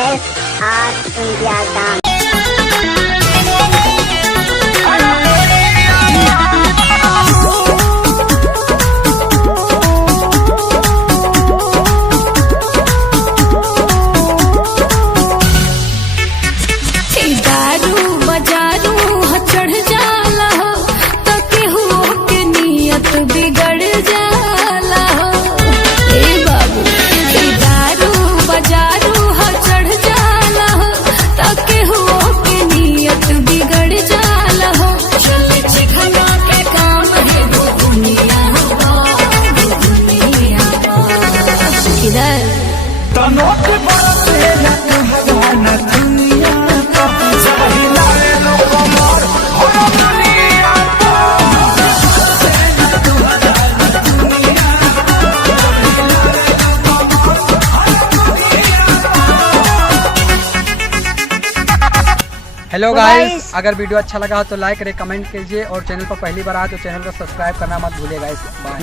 SR India Dance। Hello guys, अगर वीडियो अच्छा लगा हो तो लाइक करें, कमेंट कीजिए और चैनल पर पहली बार आए तो चैनल को सब्सक्राइब करना मत भूलिएगा। बाय।